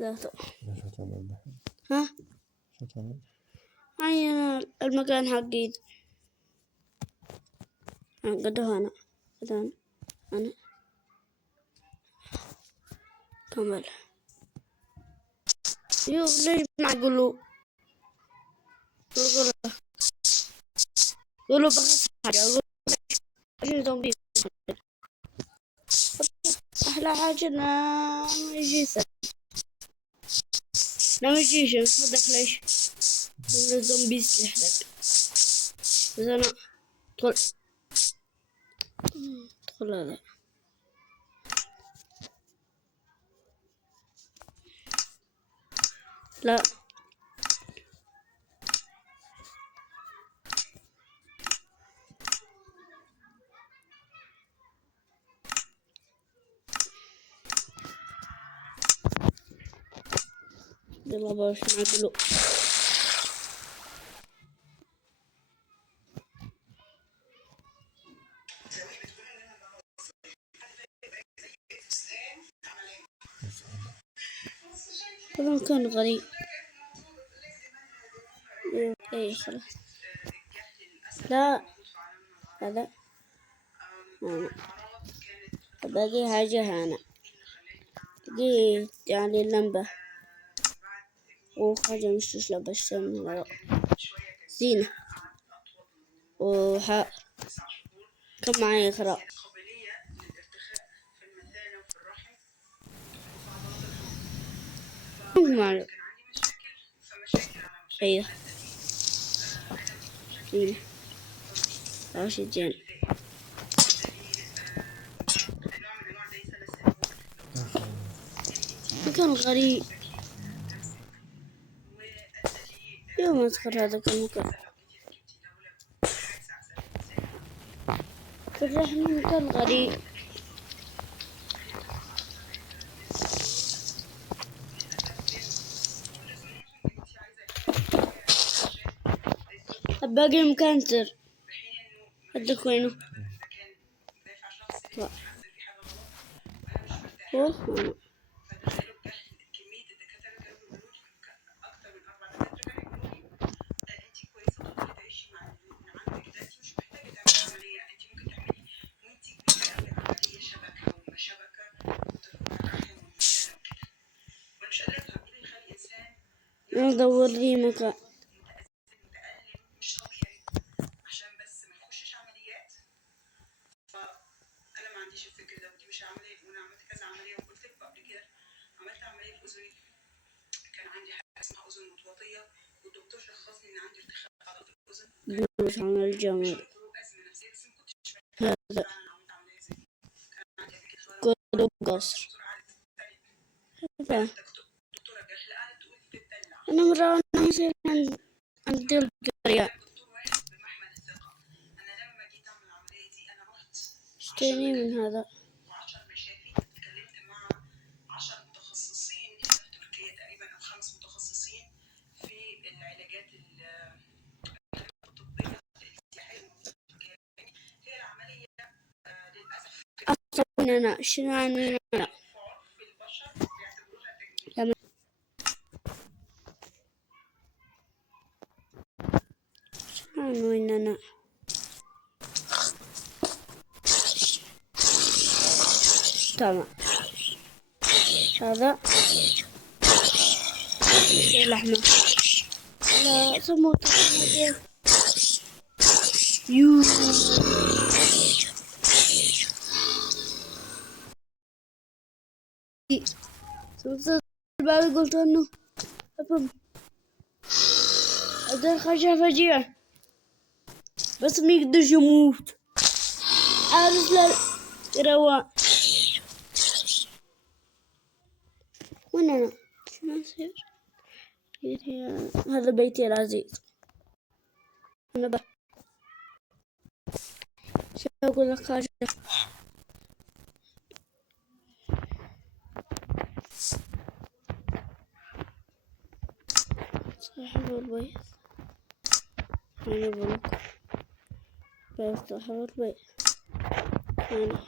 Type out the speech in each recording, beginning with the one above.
لا ليش تعمل البحر؟ ها؟ شو تعمل؟ أنا المكان حقي قد هنا أنا كمل. ليش معقولوا قولوا بس حاجة شو زومبي أحلى حاجة نعم يجيسه نعم يجيش صدق ليش الزومبي يحرق بس أنا ادخل هذا لا يلا باش نعقلوا هذا مكان غريب. اي خلاص لا هذا باقي حاجة هنا دي يعني اللمبة وحاجة مش تشلب بس زينة كم معي إخراء معي أيه زينة راشد جان مكان غريب. يوم أذكر هذا المكان فرحنا مكان غريب. باقي مكان سر عندك وينه؟ هو ندور لي مكان. مش عن الجمال هذا كله قصر. أنا مرة نسيت عند القرية اشتري من هذا أصلا أنا شنو عني أنا لما شنو وين أنا تمام هذا لحمة لا سموت يو سمعت الباب قلت إنه أفهم هذا خشب فجيع بس ما يقدرش يموت عارف لا روان وين أنا شنو أصير هذا بيتي العزيز أنا شو أقول لك حاجة صاحب البيت أنا بقولك بيت صاحب البيت أنا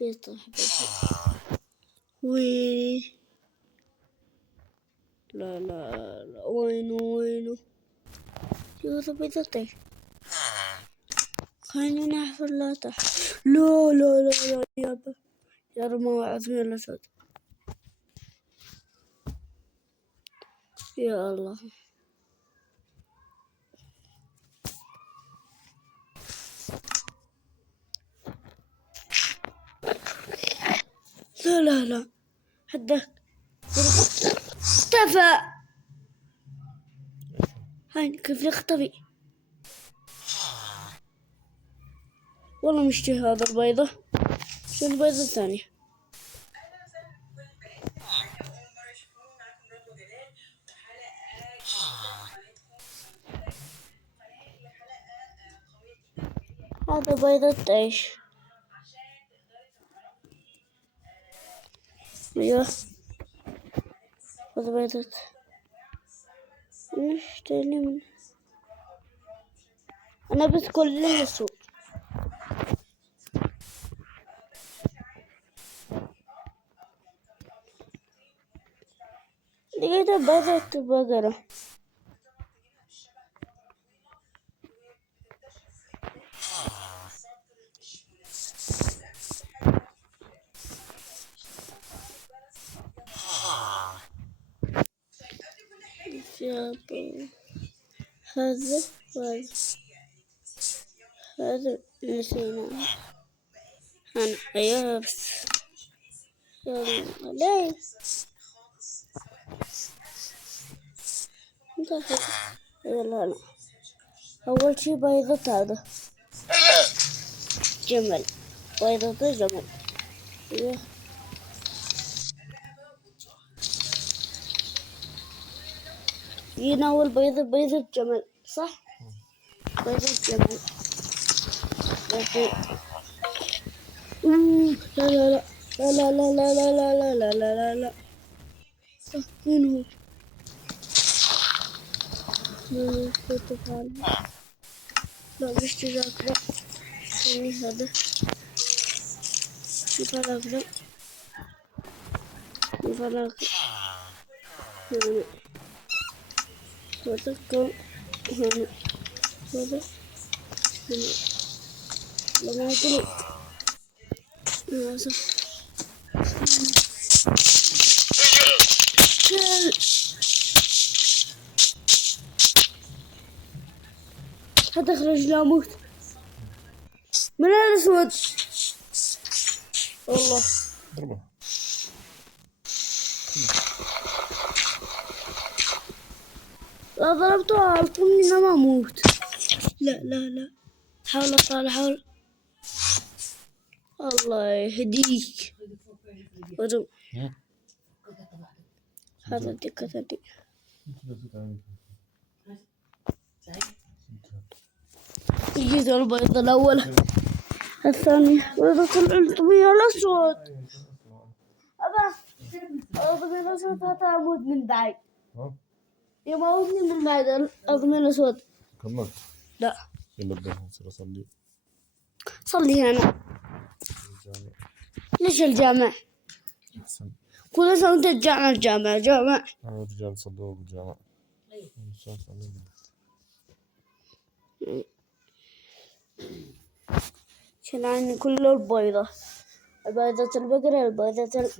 بيت صاحب البيت وي لا لا لا، وينه يا بيضتي. خليني نحفر لا تحت. لا لا لا لا يا رب ما وعظني الأسد. يا الله. لا لا لا، حدك اختفى. هاي كيف يختفي؟ والله مشتي هذا البيضة. شو البيضة الثانية؟ هذا بيضة ايش؟ ايوه هذا بيضة. نشتري من انا بس كل السوق. لقيت بيضة بقرة. هذا هذا نسينا. أنا أيوه بس ليه انت يلا أنا أول شي بيضة هذا جمل. بيضة جمل. أيوه جينا أول بيضة جمل صح. بيضة جمل. لا لا لا لا لا لا لا لا لا لا لا لا. وين هو؟ لا مش ذاك لا. يعني هذا الفراغ لا. الفراغ هنا. هذا كم هنا. هذا هنا. لما أقول هذا حتخرج لا موت من الأسود. والله ضربه. لا ضربته على طول ما موت. لا لا لا حاول أطالع حاول. الله يهديك. ودم هذا الدكة دي. جيت البيض الأول الثاني بيضة الطبيعة الأسود. أبا الطبيعة الأسود هتموت من بعيد. يموتني من بعيد الطبيعة الأسود. كملت؟ لا يلا بدنا نصير أصلي. صلي هنا. ليش الجامع؟ أحسن. كل سنة وأنت الجامع جامع. أنا رجال صدوق بالجامع. شنو عندي كل البيضة. البيضة البقرة البيضة